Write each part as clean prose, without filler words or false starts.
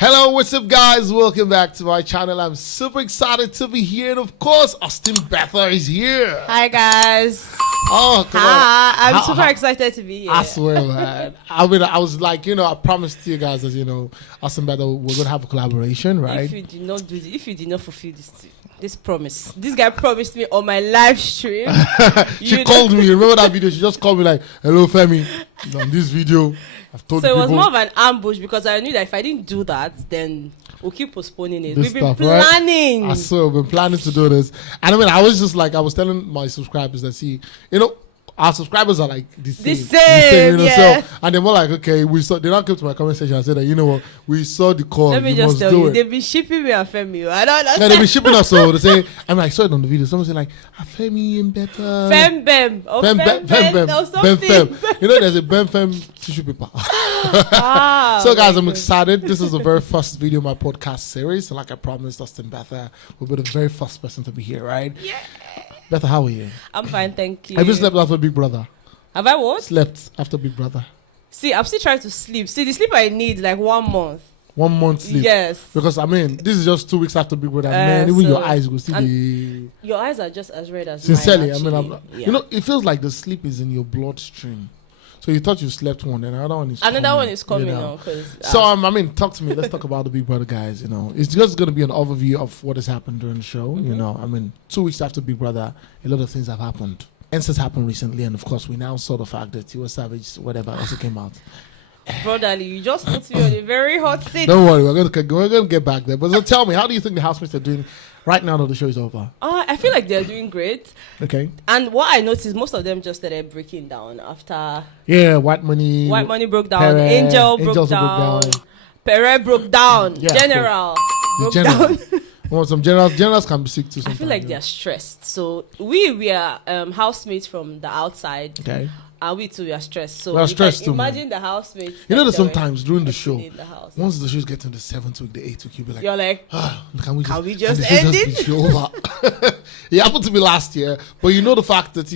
Hello, what's up, guys? Welcome back to my channel. I'm super excited to be here, and of course, Austin Betha is here. Hi, guys. Oh, come Hi. on. I'm super excited to be here. I swear, man. I mean, I was like, I promised you guys that, Austin Betha, we're gonna have a collaboration, right? If you did not fulfill this promise, this guy promised me on my live stream. She called me. Remember that video? She just called me like, "Hello, Femi. On this video, I've told you." So it was more of an ambush because I knew that if I didn't do that, then we'll keep postponing it. We've been planning. Right? I swear, we've been planning to do this. And I mean, I was just like, I was telling my subscribers that, see, our subscribers are like the same, yeah. So, and they're more like, okay, they don't come to my comment section and say that, we saw the call. Let me just tell you, they've been shipping me and Femi. I don't understand. Yeah, they've been shipping us, so they say, I saw it on the video. Someone say like, Femi and Betha. Fem or something. There's a Fem tissue paper. So guys, I'm excited. This is the very first video of my podcast series. So like I promised, Austin Betha will be the very first person to be here, right? Yeah. Betha, how are you? I'm fine, thank you. Have you slept after Big Brother? Have I what? Slept after Big Brother. See, I'm still trying to sleep. See, the sleep I need like 1 month. 1 month sleep? Yes. Because, this is just 2 weeks after Big Brother. Man, even your eyes will see your eyes are just as red as sincerely, mine, it feels like the sleep is in your bloodstream. So you thought you slept one, and another one is coming. On. So, talk to me. Let's talk about the Big Brother, guys. It's just going to be an overview of what has happened during the show. 2 weeks after Big Brother, a lot of things have happened. Incidents happened recently, and of course, we now saw the fact that Tiwa Savage, whatever, also came out. Brotherly, you just put me on a very hot seat. Don't worry, we're going to get back there. But so tell me, how do you think the housemates are doing right now that the show is over? I feel like they're doing great. Okay. And what I noticed, most of them just started breaking down after. Yeah, Whitemoney. Whitemoney broke down. Angel broke down. Pere broke down. Yeah, General broke down. Well, some generals can be sick too. I feel like they're stressed. So we are housemates from the outside. Okay. And we too are stressed. So we're stressed too. Imagine the housemates. That sometimes during the show, in the house. Once the show gets to the 7th week, the 8th week, you'll be like, you're like, can we just end it? Over? It happened to me last year, but the fact that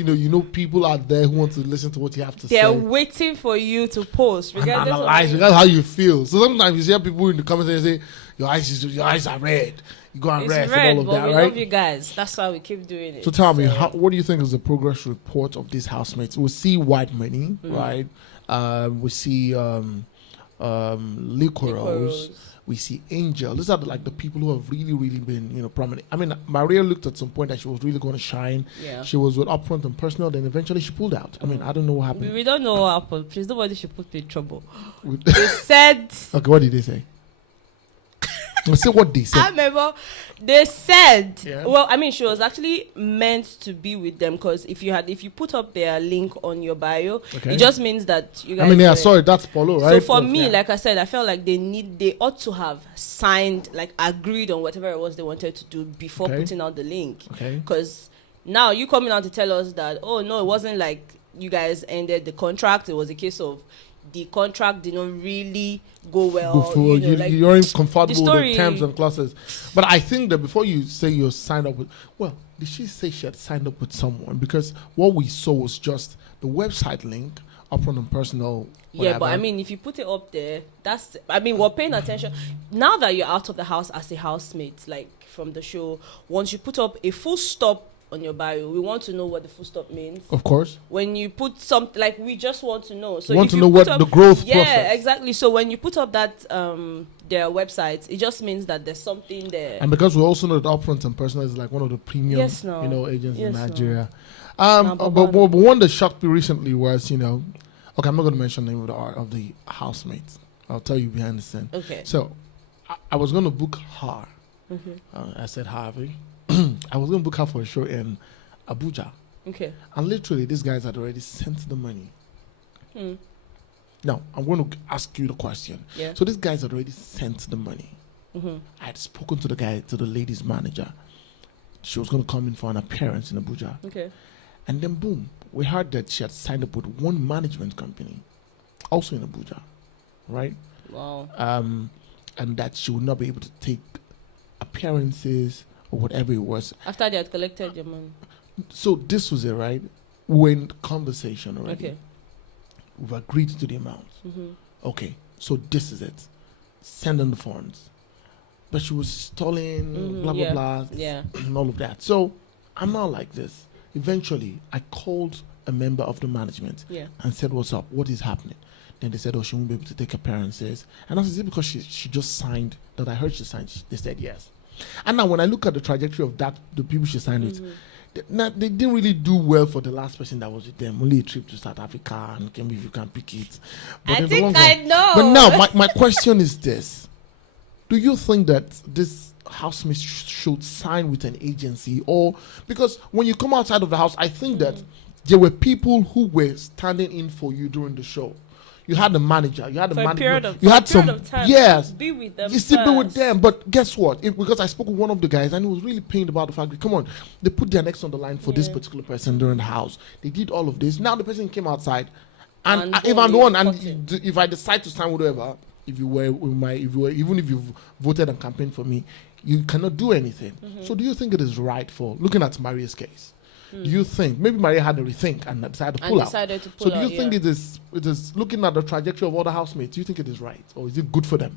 people out there who want to listen to what you have to say. They're waiting for you to post, regardless regardless how you feel. So sometimes you hear people in the comments and say, your eyes are red. You go and rest and all of that, we right? Love you guys. That's why we keep doing it. So tell me, what do you think is the progress report of these housemates? We see Whitemoney, right? We see Liquorose. We see Angel. These are the people who have really, really been, prominent. Maria looked at some point that she was really going to shine. Yeah. She was with Upfront and Personal, then eventually she pulled out. I don't know what happened. We don't know what happened. Please, nobody should put me in trouble. They said... Okay, what did they say? Let's say what they said. I remember they said, she was actually meant to be with them because if you put up their link on your bio, it just means that you guys. Sorry, that's Polo, right? So for me, like I said, I felt like they ought to have signed, agreed on whatever it was they wanted to do before putting out the link. Okay. Because now you coming out to tell us that, oh no, it wasn't like you guys ended the contract. It was a case of the contract did not really go well. You aren't comfortable with the terms and clauses. But I think that before you say you're signed up with... Well, did she say she had signed up with someone? Because what we saw was just the website link, Upfront and Personal, whatever. Yeah, but if you put it up there, that's... we're paying attention. Now that you're out of the house as a housemate, from the show, once you put up a full stop on your bio, we want to know what the full stop means. Of course. When you put something, we just want to know. So we want to know what the growth process. Yeah, exactly. So when you put up that their websites, it just means that there's something there. And because we also know that Upfront and Personal is one of the premium agents in Nigeria. But one that shocked me recently was, okay, I'm not going to mention the name of the housemates. I'll tell you behind the scene. Okay. So I was going to book her. I said Harvey. I was going to book her for a show in Abuja. Okay. And literally, these guys had already sent the money. Now, I'm going to ask you the question. Yeah. So these guys had already sent the money. I had spoken to the lady's manager. She was going to come in for an appearance in Abuja. Okay. And then, boom, we heard that she had signed up with one management company, also in Abuja, right? Wow. And that she would not be able to take appearances or whatever it was. After they had collected your money. So this was it, right? We're in conversation already. Okay. We've agreed to the amount. Okay, so this is it. sending the funds, but she was stalling, blah, blah, blah, and all of that. So I'm not like this. Eventually, I called a member of the management and said, what's up? What is happening? Then they said, oh, she won't be able to take appearances. And I said, is it because she just signed, that I heard she signed? They said yes. And now when I look at the trajectory of that, the people she signed with, they didn't really do well for the last person that was with them. Only a trip to South Africa, and if you can pick it. But I think I know. But now, my question is this. Do you think that this housemate should sign with an agency? Or, because when you come outside of the house, I think that there were people who were standing in for you during the show. You had the manager, you had the manager, you had some, yes, be with them. You still be with them, but guess what? Because I spoke with one of the guys and he was really pained about the fact that, come on, they put their necks on the line for this particular person during the house. They did all of this. Now the person came outside, and if I'm the one, and if I decide to sign with whoever, even if you've voted and campaigned for me, you cannot do anything. So do you think it is right for looking at Maria's case? Do you think maybe Maria had to rethink and decided to pull out? So do you think it is looking at the trajectory of other housemates? Do you think it is right, or is it good for them?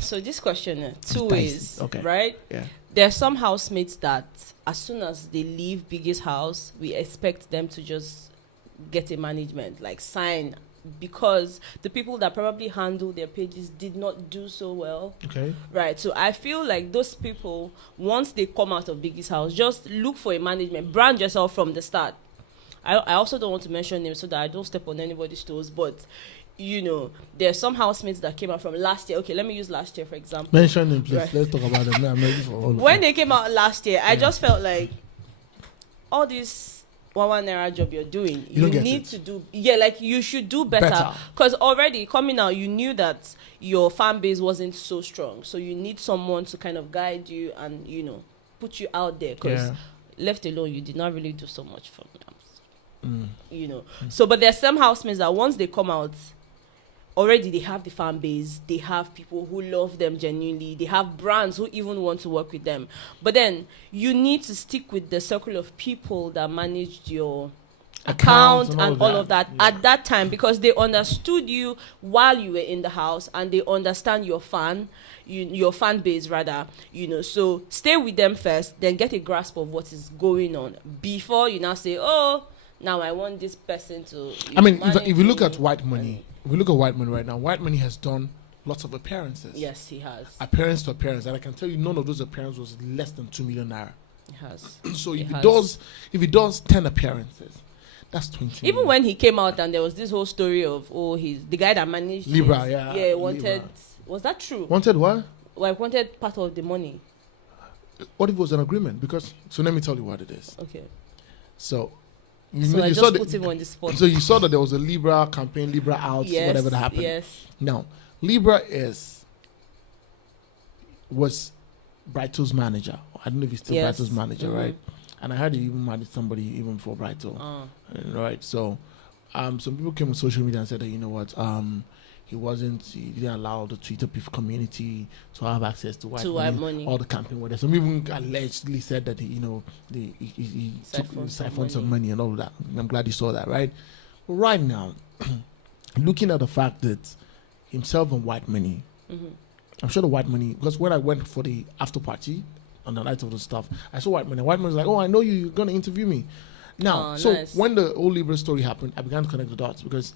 So this question, two ways, right? Yeah. There are some housemates that as soon as they leave Biggie's house, we expect them to just get a management, like sign, because the people that probably handle their pages did not do so well. Okay. Right. So I feel like those people, once they come out of Biggie's house, just look for a management, brand yourself from the start. I also don't want to mention names so that I don't step on anybody's toes, but you know, there are some housemates that came out from last year. Okay, let me use last year for example. Mention them, please. Right. Let's talk about them. I'm ready for all when they came out last year, I just felt like all this 1 naira job you're doing, you need to do, like you should do better. Because already coming out, you knew that your fan base wasn't so strong. So you need someone to kind of guide you and, you know, put you out there. Because left alone, you did not really do so much for me. You know. So, but there are some housemates that once they come out, already they have the fan base, they have people who love them genuinely, they have brands who even want to work with them. But then you need to stick with the circle of people that managed your account and all of that at that time, because they understood you while you were in the house and they understand your fan base rather, you know. So stay with them first, then get a grasp of what is going on before you now say, oh, now I want this person to. I mean, if you look at Whitemoney. If we look at Whitemoney right now, Whitemoney has done lots of appearances. Yes, he has. Appearance to appearance. And I can tell you none of those appearances was less than 2 million naira. He has. So if he does 10 appearances, that's 20 Even million. when he came out and there was this whole story of, he's the guy that managed Libra, wanted Libra. Was that true? Wanted what? Like wanted part of the money. What if it was an agreement? So let me tell you what it is. Okay. So I just put him on the spot. So you saw that there was a Libra campaign, Libra out, whatever that happened. Yes. Now, Libra was Brighto's manager. I don't know if he's still Brighto's manager, right? And I heard he even managed somebody even for Brighto. Right. So some people came on social media and said that, you know what, he didn't allow the Twitter community to have access to Whitemoney, all the campaign whatever. Some even allegedly said that he siphoned some money and all of that. I'm glad you saw that, right? But right now, looking at the fact that himself and Whitemoney, I'm sure the Whitemoney, because when I went for the after party on the night of the stuff, I saw Whitemoney. Whitemoney was like, oh, I know you're going to interview me. Now, nice. When the whole Libra story happened, I began to connect the dots because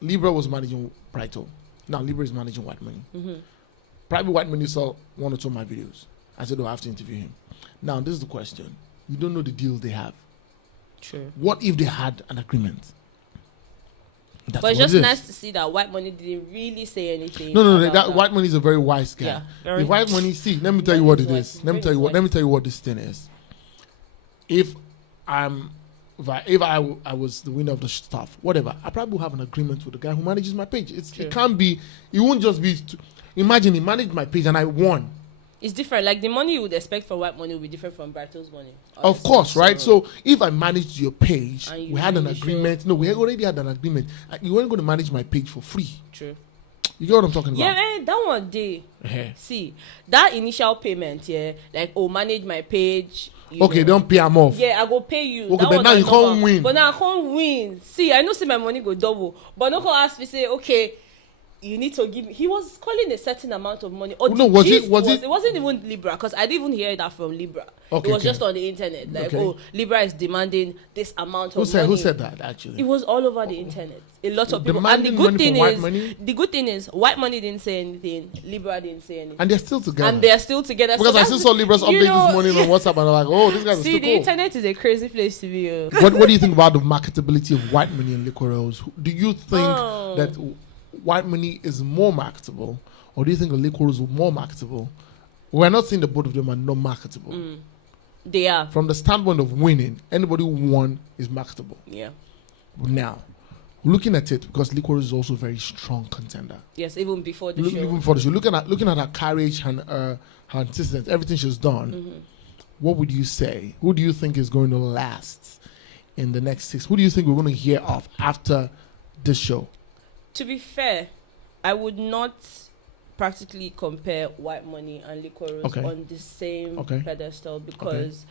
Libra was managing Brighto. Now Libra is managing Whitemoney. Probably Whitemoney saw 1 or 2 of my videos. I said, I have to interview him. Now, this is the question. You don't know the deals they have. True. What if they had an agreement? But it's just nice to see that Whitemoney didn't really say anything. No. That Whitemoney is a very wise guy. Yeah, if Whitemoney, let me tell you what it is. Let me tell you what this thing is. If I was the winner of the stuff, whatever, I probably will have an agreement with the guy who manages my page. It can't be. It won't just be. Imagine he managed my page and I won. It's different. Like the money you would expect from Whitemoney will be different from Brighto's money. Of course, right? So if I managed your page, we had an agreement. No, we already had an agreement. You weren't going to manage my page for free. True. You get what I'm talking about? Yeah, that one day. See, that initial payment, manage my page. Okay, don't pay them off. Yeah, I go pay you. Okay, but now you can't win. But now I can't win. See, I know my money go double. But no go ask me say, okay, you need to give me. He was calling a certain amount of money. Or no, was it? It wasn't even Libra, because I didn't even hear that from Libra. Okay, it was just on the internet. Like, Libra is demanding this amount of money. Who said that, actually? It was all over the internet. A lot of people. And the good thing is, Whitemoney didn't say anything. Libra didn't say anything. And they're still together. Because I still saw Libra's update this morning on WhatsApp, and I'm like, oh, this guy's still cool. See, the internet is a crazy place to be. What do you think about the marketability of Whitemoney and Liquor Rose? Do you think that Whitemoney is more marketable, or do you think the Liquor Rose is more marketable? We're not saying the both of them are not marketable. They are. From the standpoint of winning, anybody who won is marketable. Yeah. Now, looking at it, because Liquor Rose is also a very strong contender. Yes, even before the show. Even before the show. Looking at her courage and her insistence, everything she's done, what would you say? Who do you think is going to last in the next 6? Who do you think we're going to hear of after this show? To be fair, I would not practically compare Whitemoney and Liquor Rose on the same pedestal, because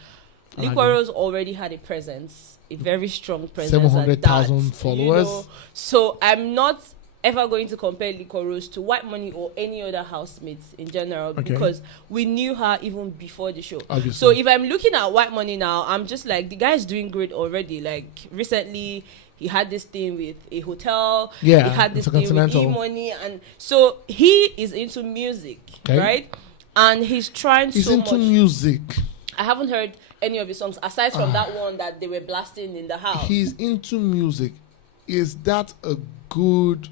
Liquor Rose already had a presence, a very strong presence. 700,000 followers. So I'm not ever going to compare Liquor Rose to Whitemoney or any other housemates in general, because we knew her even before the show. Obviously. So if I'm looking at Whitemoney now, I'm just like, the guy's doing great already. Like, recently, he had this thing with a hotel. Yeah, he had this thing with E-Money. And so he is into music, right? And he's trying so much. He's into music. I haven't heard any of his songs, aside from that one that they were blasting in the house. He's into music. Is that a good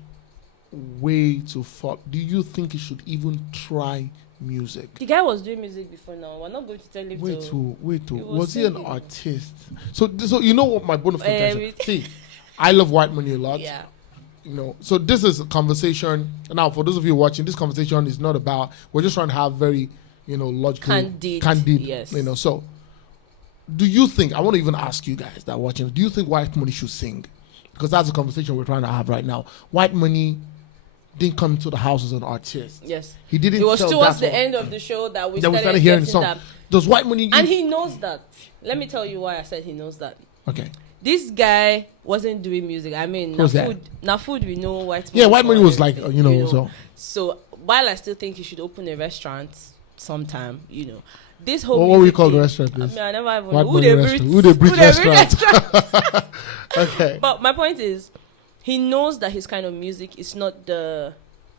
way to follow? Do you think he should even try music? The guy was doing music before now. We're not going to tell him Wait. Was he an artist? So you know what my bone of contention? See, I love Whitemoney a lot. Yeah. You know, so this is a conversation. Now, for those of you watching, this conversation is not about, we're just trying to have very, logical, candid, yes. So do you think, I want to even ask you guys that are watching, do you think Whitemoney should sing? Because that's a conversation we're trying to have right now. Whitemoney didn't come to the house as an artist. Yes. He didn't. It was towards the end of the show that we started hearing the song. That. Does Whitemoney... And he knows that. Let me tell you why I said he knows that. Okay. This guy wasn't doing music. I mean, food we know Whitemoney. Yeah, Whitemoney was like, So while I still think he should open a restaurant sometime, this whole... What we call the restaurant, please? I never even know. Who they breed restaurant? Okay. But my point is, he knows that his kind of music is not the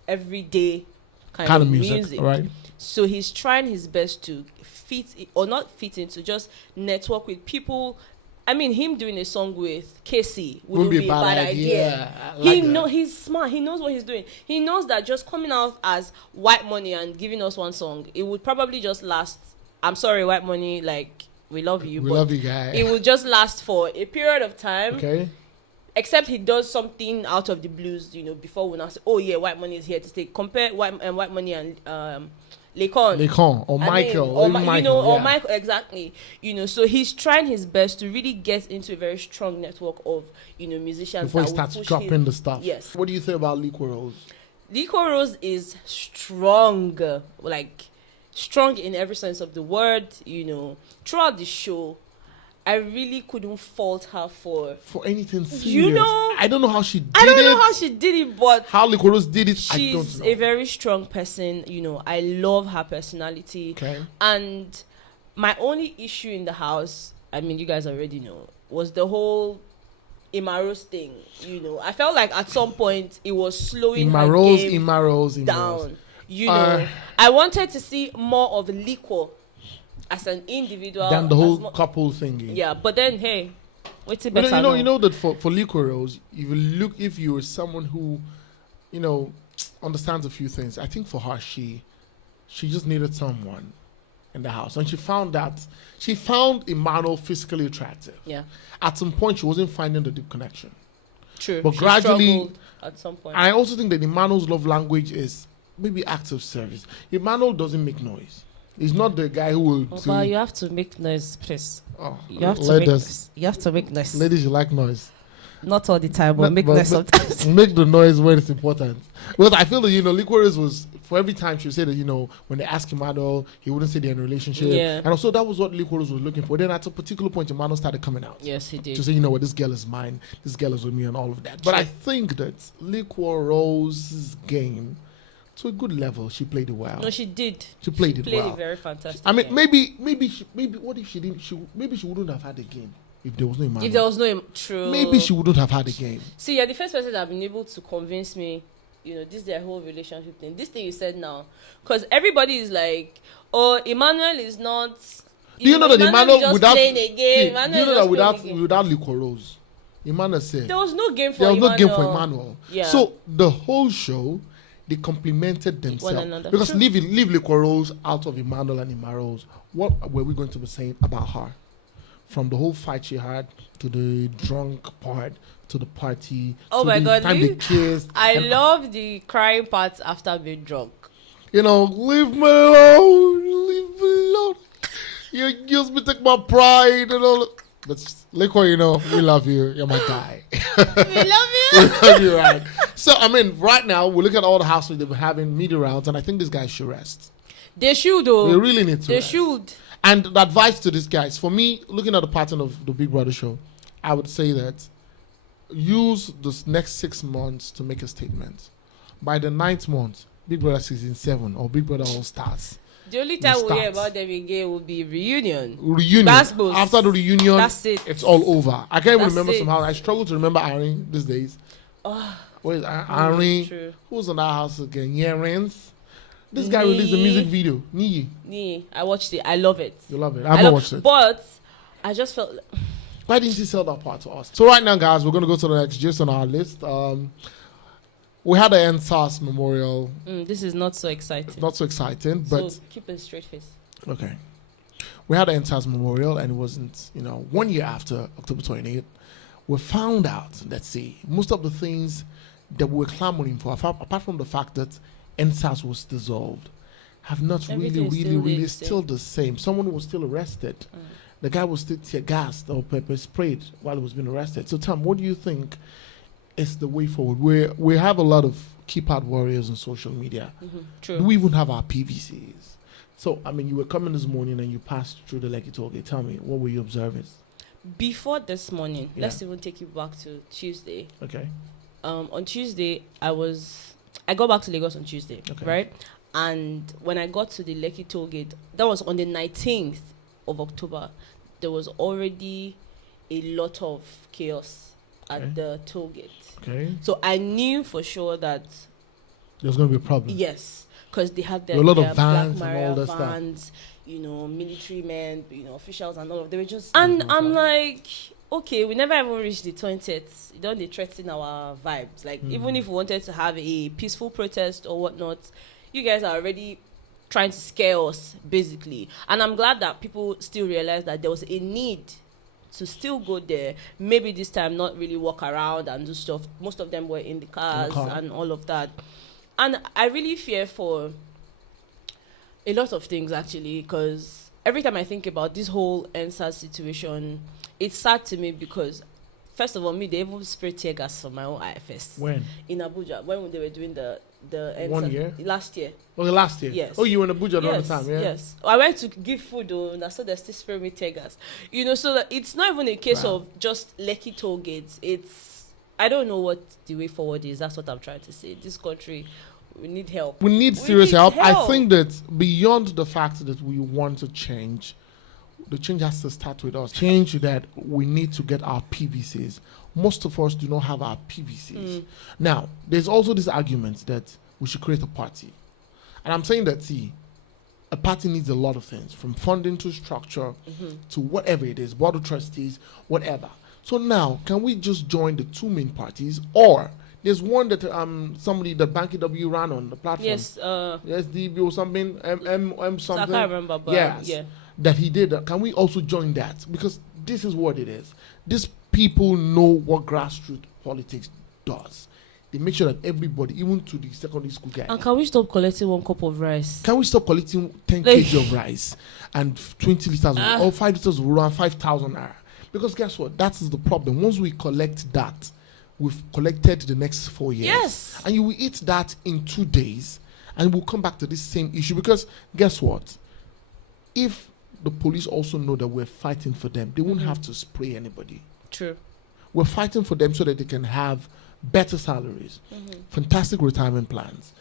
everyday kind of music. Right? So he's trying his best to to just network with people. I mean, him doing a song with Casey wouldn't be a bad idea. He's smart. He knows what he's doing. He knows that just coming out as Whitemoney and giving us one song, it would probably just last. I'm sorry, Whitemoney, like, we love you. We love you, guys. It will just last for a period of time. Okay. Except he does something out of the blues, before we now say, oh yeah, Whitemoney is here to stay. Compare Whitemoney and Lekon or Michael. Or Michael, exactly. So he's trying his best to really get into a very strong network of, musicians. Before he starts dropping the stuff. Yes. What do you think about Liquor Rose? Liquor Rose is strong, like strong in every sense of the word. Throughout the show, I really couldn't fault her for anything serious. I don't know how she did it. I don't know how she did it, but how Liquor Rose did it, she's I don't know. A very strong person. I love her personality. Okay. And my only issue in the house, I mean, you guys already know, was the whole Imaros thing. I felt like at some point it was slowing her game down. I wanted to see more of Liquor as an individual than the whole couple thing. Yeah, but then hey, what's it better? You know that for Liquor Rose, if you were someone who, understands a few things, I think for her she just needed someone in the house, and she found Emmanuel physically attractive. Yeah. At some point, she wasn't finding the deep connection. True. But gradually, at some point, I also think that Emmanuel's love language is maybe acts of service. Emmanuel doesn't make noise. He's not the guy who will. But you have to make noise, please. You have to make noise. You have to make noise. Ladies, you like noise. Not all the time, but make noise sometimes. Make the noise when it's important. Because I feel that, Liquorice was, for every time she would say that, when they ask Emmanuel, he wouldn't say they're in a relationship. Yeah. And also that was what Liquorice was looking for. Then at a particular point, Emmanuel started coming out. Yes, he did. To say, what, this girl is mine, this girl is with me and all of that. But I think that Liquorice's game, to a good level, she played it well. No, she did. She played it well. Very fantastic. I mean, maybe what if she didn't? Maybe she wouldn't have had the game if there was no Emmanuel. If there was no true. Maybe she wouldn't have had the game. See, you're the first person that have been able to convince me. This is their whole relationship thing. This thing you said now, because everybody is like, "Oh, Emmanuel is not." Do you know that Emmanuel without playing a game? Do you know that without Liquorice, Emmanuel said there was no game for Emmanuel. There was no game for Emmanuel. Yeah. So the whole show, they complemented themselves. Because leave Liquorice out of Emmanuel and Imaro's, what were we going to be saying about her? From the whole fight she had, to the drunk part, to the party. Oh my God. Time they kissed. I love the crying parts after being drunk. Leave me alone. Leave me alone. You used me take my pride and all. But Liquor, we love you. You're my guy. We love you. We love you, right? So, right now, we look at all the houses they've been having media rounds, and I think these guys should rest. They should, though. They really need to They rest. should. And the advice to these guys, for me, looking at the pattern of the Big Brother show, I would say that use this next 6 months to make a statement. By the 9th month, Big Brother Season 7 or Big Brother All Stars. The only time we'll hear about them again will be reunion. After the reunion, that's it. It's all over. I can't even remember somehow. I struggle to remember Irene these days. What is Irene? Who's in our house again? Yerens. This guy released a music video. Nii. I watched it. I love it. You love it? I haven't watched it. But I just felt... Why didn't you sell that part to us? So right now, guys, we're going to go to the next gist on our list. We had the Sars memorial. This is not so exciting. It's not so exciting, but... So keep a straight face. Okay. We had the Sars memorial, and it wasn't, 1 year after October 28th, we found out, let's see, most of the things that we were clamoring for, apart from the fact that NSAS was dissolved, have not really still the same. Someone was still arrested. The guy was still tear gassed or pepper sprayed while he was being arrested. So, Tom, what do you think is the way forward? We have a lot of keypad warriors on social media. True. Do we even have our PVCs? So, you were coming this morning and you passed through the Lekki Tollgate. Tell me, what were you observing? Before this morning, let's even take you back to Tuesday. Okay. On Tuesday, I got back to Lagos on Tuesday, right? And when I got to the Lekki Tollgate, that was on the 19th of October. There was already a lot of chaos at the tollgate. Okay. So I knew for sure that there was going to be a problem. Yes, because they had their a lot of vans and all that vans, stuff. Military men, officials and all of them. They were just... And I'm like, okay, we never even reached the 20th. They threaten our vibes. Like, even if we wanted to have a peaceful protest or whatnot, you guys are already trying to scare us, basically. And I'm glad that people still realize that there was a need to still go there. Maybe this time not really walk around and do stuff. Most of them were in the cars and all of that. And I really fear for a lot of things, actually, because every time I think about this whole NSAS situation, it's sad to me because, first of all, they even sprayed tear gas on my own IFS. When? In Abuja, when they were doing the NSAS. 1 year? Last year. Okay, last year? Yes. Oh, you were in Abuja all the time, yeah? Yes. I went to give food, though, and I saw they still spray me tear gas. So that it's not even a case of just Lekki toll gates. I don't know what the way forward is. That's what I'm trying to say. This country... We need help. We need serious help. I think that beyond the fact that we want to change, the change has to start with us. Change that we need to get our PVCs. Most of us do not have our PVCs. Now, there's also this argument that we should create a party. And I'm saying that, a party needs a lot of things, from funding to structure to whatever it is, board of trustees, whatever. So now, can we just join the two main parties, or... There's one that somebody that Banky W ran on the platform. Yes, SDB or something, M something. I can't remember, but yeah. That he did. Can we also join that? Because this is what it is. These people know what grassroots politics does. They make sure that everybody, even to the secondary school guy. And can we stop collecting 1 cup of rice? Can we stop collecting 10 kg of rice and 20 liters or 5 liters of water and 5,000 naira? Because guess what? That is the problem. Once we collect that, we've collected the next 4 years. Yes. And you will eat that in 2 days, and we'll come back to this same issue. Because guess what? If the police also know that we're fighting for them, they won't have to spray anybody. True. We're fighting for them so that they can have better salaries, fantastic retirement plans,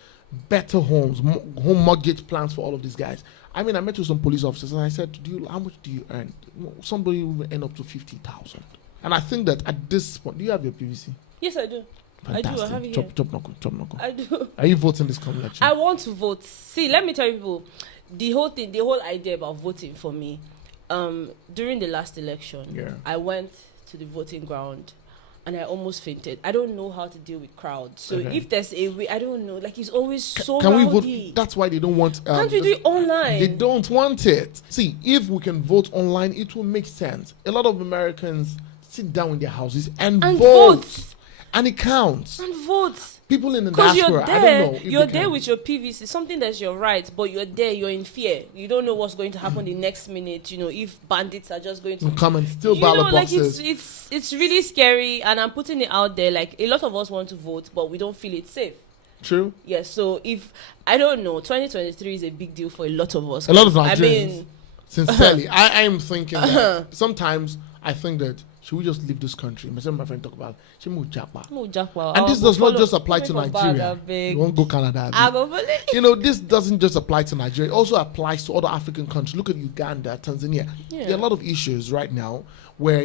better homes, home mortgage plans for all of these guys. I mean, I met with some police officers and I said, how much do you earn? Somebody will end up to 50,000. And I think that at this point, do you have your PVC? Yes, I do. Fantastic. I do. I have it chop here. knuckle. I do. Are you voting this coming election? I want to vote. See, let me tell you people, the whole idea about voting for me, during the last election, I went to the voting ground and I almost fainted. I don't know how to deal with crowds. So if there's a way, I don't know. Like, it's always so Can rowdy. we vote? That's why they don't want... Can't we do it online? They don't want it. See, if we can vote online, it will make sense. A lot of Americans sit down in their houses and vote. And it counts. And vote. People in the diaspora, I don't know. You're there with your PVC, something that's your right, but you're there, you're in fear. You don't know what's going to happen the next minute, if bandits are just going to come and steal ballot boxes. Like it's really scary, and I'm putting it out there. Like, a lot of us want to vote, but we don't feel it's safe. True. Yes, so if, I don't know, 2023 is a big deal for a lot of us. A lot of Nigerians. Sincerely, I am thinking that sometimes I think that should we just leave this country? My friend talk about and this does not just apply to Nigeria. You won't go Canada. This doesn't just apply to Nigeria. It also applies to other African countries. Look at Uganda, Tanzania. Yeah. There are a lot of issues right now where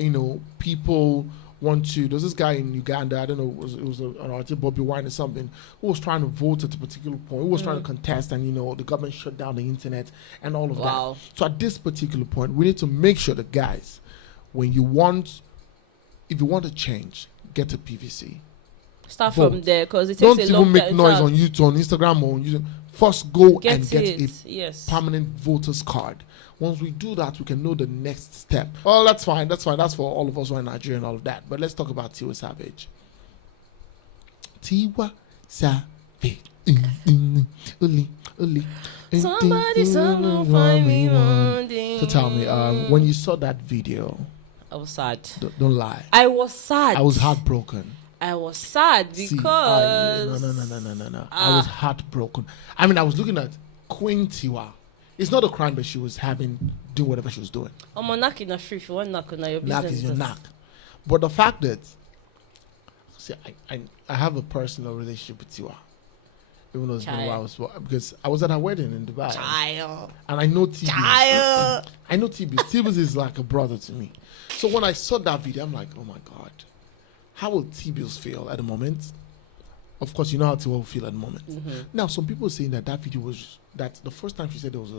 people want to. There's this guy in Uganda. I don't know. It was an artist, Bobby Wine or something, who was trying to vote at a particular point. Who was trying to contest, and the government shut down the internet and all of that. So at this particular point, we need to make sure that, guys, if you want to change, get a PVC. Start from there, because it takes a long time. Don't even make noise on YouTube, on Instagram, or on YouTube. First, go and get a permanent voter's card. Once we do that, we can know the next step. Well, that's fine. That's fine. That's for all of us who are in Nigeria and all of that. But let's talk about Tiwa Savage. Tiwa Savage. Somebody will find me one day. So tell me, when you saw that video, I was sad. Don't lie. I was sad. I was heartbroken. I was sad because... No. I was heartbroken. I mean, I was looking at Queen Tiwa. It's not a crime that she was doing whatever she was doing. I'm a knock in a free. If you want knock on your business. Knock is your knock. But the fact that... See, I have a personal relationship with Tiwa. Even though it's been a while. Because I was at her wedding in Dubai. Child. And I know T-Biz. Child. I know T-Biz. T-Biz is like a brother to me. So when I saw that video, I'm like, oh my God. How will T-Biz feel at the moment? Of course, you know how Tiwa will feel at the moment. Now, some people are saying that video was... That the first time she said there was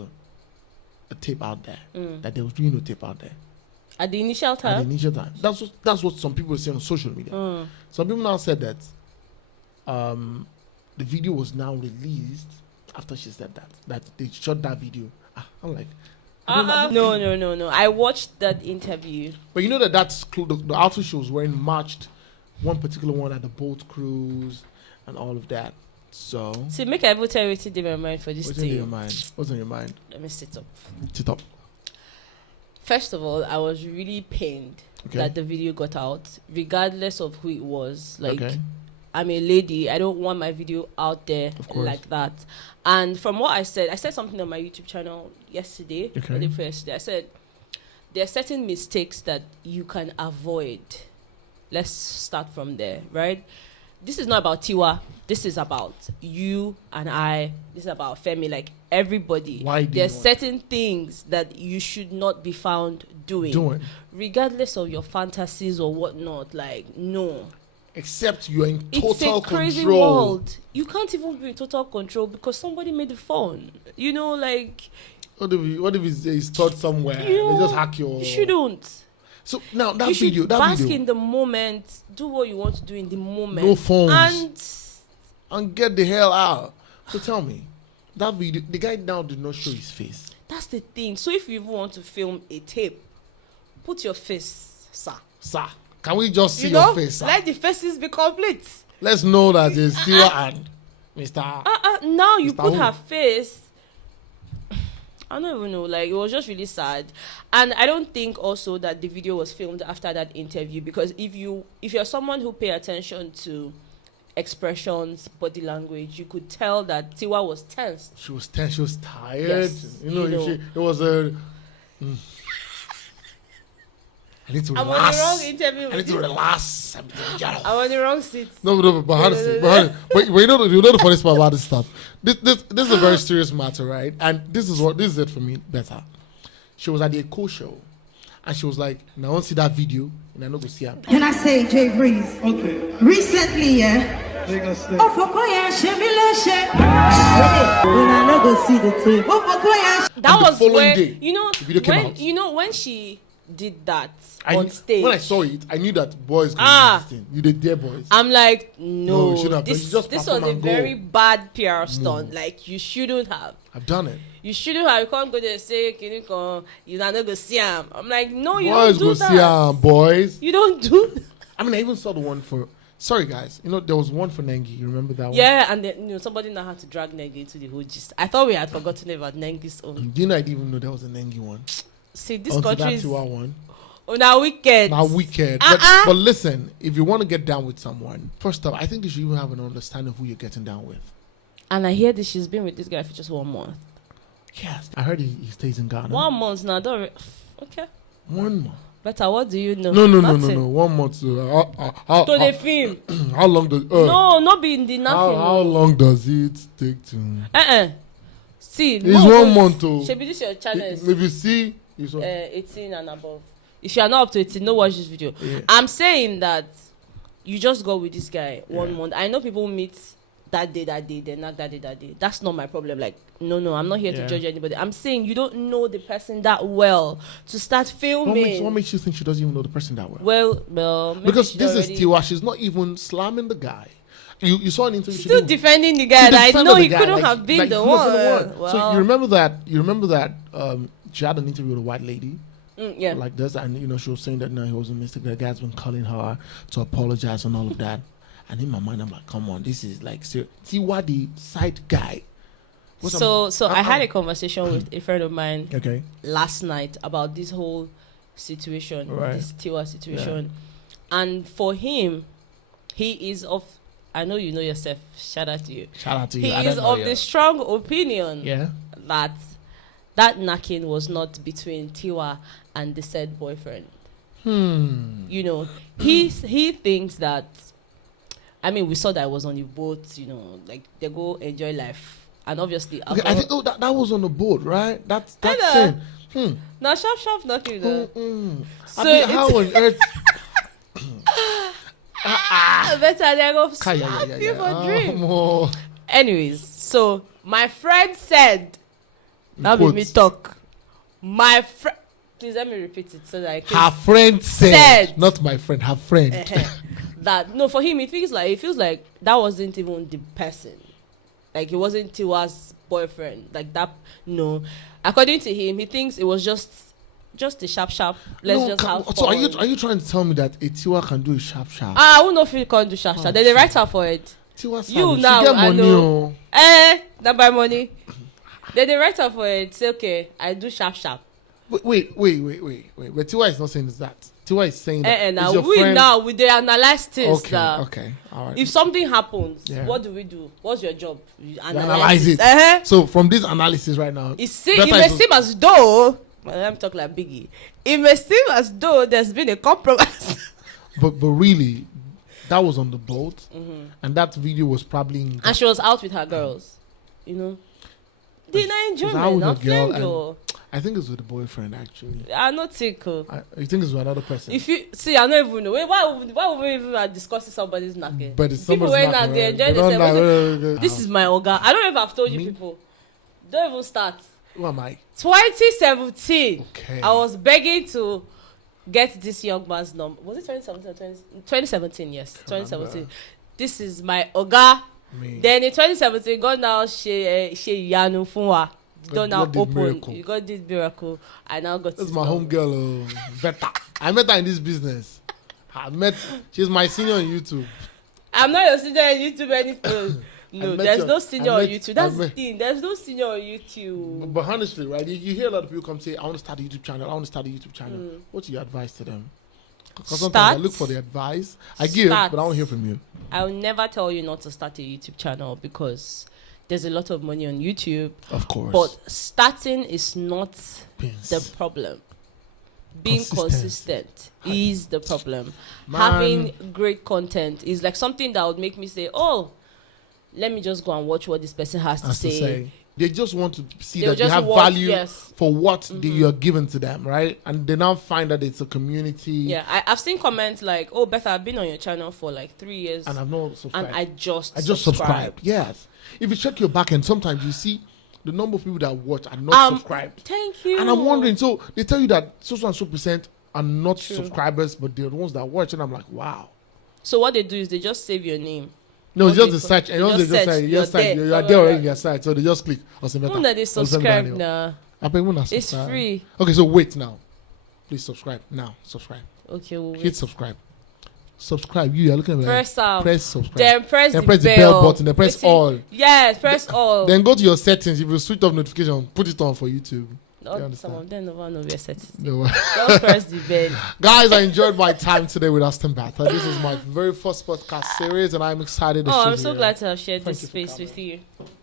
a tape out there. That there was really no tape out there. At the initial time? That's what some people were saying on social media. Some people now said that the video was now released after she said that they shot that video. I'm like... No. I watched that interview. But you know that's the outfit she was wearing matched one particular one at the boat cruise and all of that. So... See, make I ever tell you what's in my mind for this thing. What's on your mind? Let me sit up. Sit up. First of all, I was really pained that the video got out, regardless of who it was. Like... I'm a lady. I don't want my video out there like that. And from what I said something on my YouTube channel yesterday. Or the first day. I said there are certain mistakes that you can avoid. Let's start from there, right? This is not about Tiwa. This is about you and I. This is about Femi. Like, everybody. There's certain things that you should not be found doing. Regardless of your fantasies or whatnot. Like, no. Except you're in total control. It's a crazy world. You can't even be in total control because somebody made the phone. Like... What if it's stored somewhere? They just hack your... You shouldn't. So now that you video... should bask in the moment. Do what you want to do in the moment. No phones. And get the hell out. So tell me, that video... The guy now did not show his face. That's the thing. So if you even want to film a tape, put your face, sir. Can we just see your face? Let the faces be complete. Let's know that it's Tiwa and Mr. Now you Mr. put Who? her face. I don't even know. Like, it was just really sad. And I don't think also that the video was filmed after that interview, because if you're someone who pay attention to expressions, body language, you could tell that Tiwa was tense. She was tense. She was tired. Yes, It was a... I need to relax. I'm on the wrong interview. I need to relax. I'm on the wrong seat. No, but honestly, but you know the funny part about this stuff. This is a very serious matter, right? And this is it for me. Better. She was at the Echo show, and she was like, "Now I want to see that video, and I know go see her." Can I say, Jay Breeze? Okay. Recently, oh, for Koya, when I know go see the tape. Oh, for Koya. That was following where day, when she did that on stage. When I saw it, I knew that boys could do this thing. You did their boys. I'm like, no, you shouldn't have. this was a very bad PR stunt. Like, you shouldn't have. I've done it. You shouldn't have. You can't go there and say, can you come? You're not going to see him. I'm like, no, you boys don't do that. Boys go see him, boys. You don't do that. I mean, I even saw the one for... Sorry, guys. There was one for Nengi. You remember that one? Yeah, and then, somebody now had to drag Nengi into the whole gist. I thought we had forgotten about Nengi's own. Do you know I didn't even know there was a Nengi one? See, this country is... one. Oh, now wicked. But listen, if you want to get down with someone, first off, I think you should even have an understanding of who you're getting down with. And I hear that she's been with this guy for just 1 month. Yes. I heard he stays in Ghana. 1 month now. Okay. 1 month. Better, what do you know? No. 1 month. To the film. How long does... no, not be in the napkin. How long does it take to... See. It's 1 month too. Should be this your channel. If you see... 18 and above. If you are not up to 18, no watch this video. Yeah. I'm saying that you just go with this guy 1 month. I know people meet that day, they knock that day. That's not my problem. Like, no, I'm not here to judge anybody. I'm saying you don't know the person that well to start filming. What makes you think she doesn't even know the person that well? Well, because this is Tiwa. She's not even slamming the guy. You saw an interview. Still defending the guy. I know he couldn't have been the one. Well, so you remember that she had an interview with a white lady. Like this, and she was saying that he was a mistake. The guy's been calling her to apologize and all of that. And in my mind, I'm like, come on, this is like Tiwa, the side guy. So I had a conversation with a friend of mine last night about this whole situation, this Tiwa situation, and for him, he is of. I know you know yourself. Shout out to you. He is of the strong opinion that knocking was not between Tiwa and the said boyfriend. He thinks that. I mean, we saw that it was on the boat. Like they go enjoy life, and obviously. I think that was on the boat, right? That's it. Now sharp knocking. So how on earth? Better they go slap you for drink. Anyways, so my friend said. Now be me talk. My friend, please let me repeat it so that I can. Her friend said, not my friend, her friend. That no, for him it feels like that wasn't even the person. Like it wasn't Tiwa's boyfriend. Like that. No, according to him, he thinks it was just a sharp. Let's just have fun. So are you trying to tell me that a Tiwa can do a sharp? I won't know if he can do sharp. Then they write her for it. Tiwa you now get money, I know. Not buy money. Then they write her for it. Say okay, I do sharp. Wait. But Tiwa is not saying that. Tiwa is saying that. Now we they analyze things. Okay, all right. If something happens, what do we do? What's your job? You analyze it. So from this analysis right now, it may seem as though. Let me talk like Biggie. It may seem as though there's been a compromise. but really, that was on the boat, and that video was probably. And she was out with her girls, Did I enjoy not girl? I think it's with the boyfriend actually. I'm not tickle. You think it's with another person? If you see, I don't even know. Why would we even discussing somebody's knacking? But it's people somebody's knacking. They enjoy themselves. This is my Oga. I don't know if I've told you people. Don't even start. Who am I? 2017. Okay. I was begging to get this young man's number. Was it 2017? 2017, yes. 2017. This is my Oga. Then in 2017, God now she Yanu Funwa. Don't now open. You got this miracle. I now got this. This is my home girl. Better. I met her in this business. She's my senior on YouTube. I'm not your senior on YouTube anything. No, there's no senior on YouTube. That's the thing. There's no senior on YouTube. But honestly, right? You hear a lot of people come say, "I want to start a YouTube channel. What's your advice to them? Because sometimes I look for the advice. I give, but I don't hear from you. I'll never tell you not to start a YouTube channel because there's a lot of money on YouTube. Of course. But starting is not the problem. Being consistent is the problem. Having great content is like something that would make me say, oh, let me just go and watch what this person has to say. They just want to see that you have value for what you're giving to them, right? And they now find that it's a community. Yeah, I've seen comments like, oh, Beth, I've been on your channel for like 3 years. And I've not subscribed. And I just subscribed. Yes. If you check your back end, sometimes you see the number of people that watch are not subscribed. Thank you. And I'm wondering, so they tell you that so and so percent are not subscribers, but they're the ones that watch. And I'm like, wow. So what they do is they just save your name. No, it's just the search. And once they just say, you are there already in your site. So they just click. They subscribe now. It's free. Okay, so wait now. Please subscribe. Now, subscribe. Okay, we'll hit subscribe. Subscribe. You are looking at me. Press subscribe. Then press the bell button. Then press all. Yes, press all. Then go to your settings. If you switch off notification, put it on for YouTube. Some of them never know their settings. No. Don't press the bell. Guys, I enjoyed my time today with Austin Batha. This is my very first podcast series, and I'm excited to share. I'm so glad to have shared this space with you.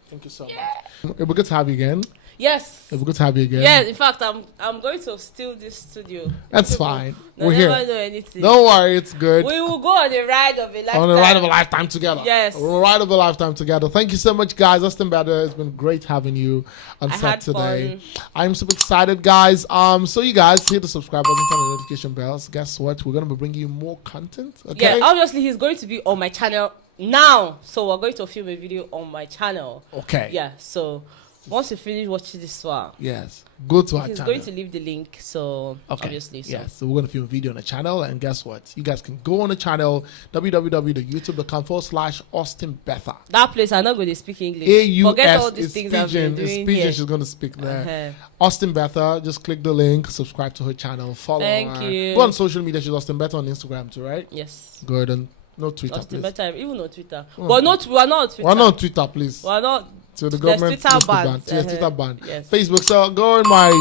Thank you so much. It'll be good to have you again. Yes. It'll be good to have you again. Yes, in fact, I'm going to steal this studio. That's fine. We're here. Know anything. Don't worry, it's good. We will go on a ride of a lifetime. On a ride of a lifetime together. Yes. On a ride of a lifetime together. Thank you so much, guys. Austin Batha, it's been great having you on set today. Fun. I'm super excited, guys. So you guys hit the subscribe button, turn on the notification bells. Guess what? We're gonna be bringing you more content. Okay? Yeah, obviously he's going to be on my channel now. So we're going to film a video on my channel. Okay. Yeah. So once you finish watching this one, yes, go to our channel. He's going to leave the link, so obviously. So. Yes, so we're going to film a video on the channel, and guess what? You guys can go on the channel, www.youtube.com/Austin Batha. That place, I'm not going to speak English. Forget all these things I've been doing here. She's going to speak there. Austin Batha, just click the link, subscribe to her channel, follow her. Thank you. Go on social media, she's Austin Batha on Instagram too, right? Yes. Go ahead and no Twitter, Austin please. Batha, even on Twitter. But we're not on Twitter. We're not on Twitter, please. We're not. So the government Twitter ban. Yes, Twitter ban. Yes. Facebook. So go on my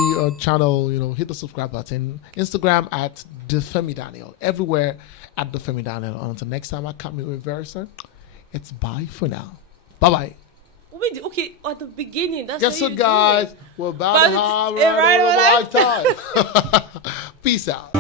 channel. Hit the subscribe button. Instagram at Femi Daniel. Everywhere at Femi Daniel. Until next time, I come with very soon. It's bye for now. Bye bye. Okay, at the beginning. That's guess what, guys? We're about to have a ride of a lifetime. Peace out.